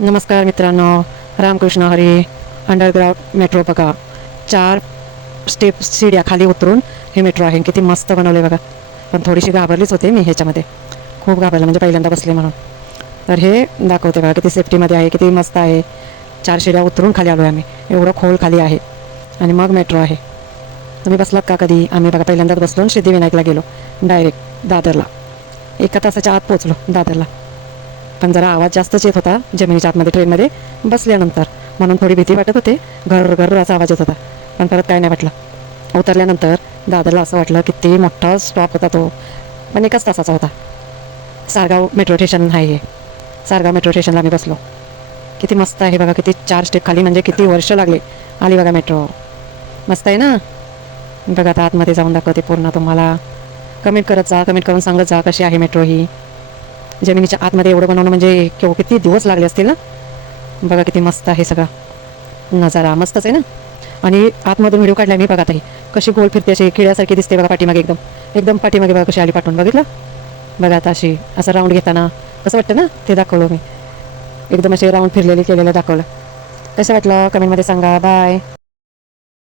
नमस्कार मित्रांनो, Ramakrishna Hari. Underground metro बघा, 4 स्टेप सीड्या खाली उतरून हे मेट्रो आहे. किती मस्त बनवले बघा. पण थोडीशी घाबरलीच होते मी ह्याच्यामध्ये, खूप घाबरलं म्हणजे पहिल्यांदा बसले म्हणून. तर हे दाखवते बघा किती सेफ्टीमध्ये आहे, किती मस्त आहे. 4 शिड्या उतरून खाली आलो आहे आम्ही, एवढं खोल खाली आहे आणि मग मेट्रो आहे. तुम्ही बसलात का कधी? आम्ही बघा पहिल्यांदाच बसलो, सिद्धिविनायकला गेलो डायरेक्ट दादरला. 1 तासाच्या आत पोचलो दादरला. पण जरा आवाज जास्तच येत होता जमिनीच्या आतमध्ये ट्रेनमध्ये बसल्यानंतर, म्हणून थोडी भीती वाटत होते. घर घर असा आवाज येत होता, पण परत काय नाही वाटलं. उतरल्यानंतर दादरला असं वाटलं किती मोठा स्टॉप होता तो, पण 1च तासाचा होता. सारगाव मेट्रो स्टेशन आहे हे. सारगाव मेट्रो स्टेशनला आम्ही बसलो. किती मस्त आहे बघा, किती 4 स्टेप खाली, म्हणजे किती वर्ष लागले. आली बघा मेट्रो, मस्त आहे ना. बघा आता आतमध्ये जाऊन दाखवते पूर्ण तुम्हाला. कमेंट करत जा, कमेंट करून सांगत जा कशी आहे मेट्रो ही. जमिनीच्या आतमध्ये एवढं बनवणं म्हणजे किती दिवस लागले असतील ना. बघा किती मस्त आहे सगळा नजारा, मस्तच आहे ना. आणि आतमधून व्हिडिओ काढलाय मी बघा. ताई कशी गोल फिरते, अशी किड्यासारखी दिसते बघा पाठीमागे, एकदम एकदम पाठीमागे बघा कशी आली पाठवून, बघितलं बघा. आता अशी असं राऊंड घेताना कसं वाटतं ना, ते दाखवलं मी. एकदम असे राऊंड फिरलेली केलेलं दाखवलं. कसं वाटलं कमेंटमध्ये सांगा. बाय.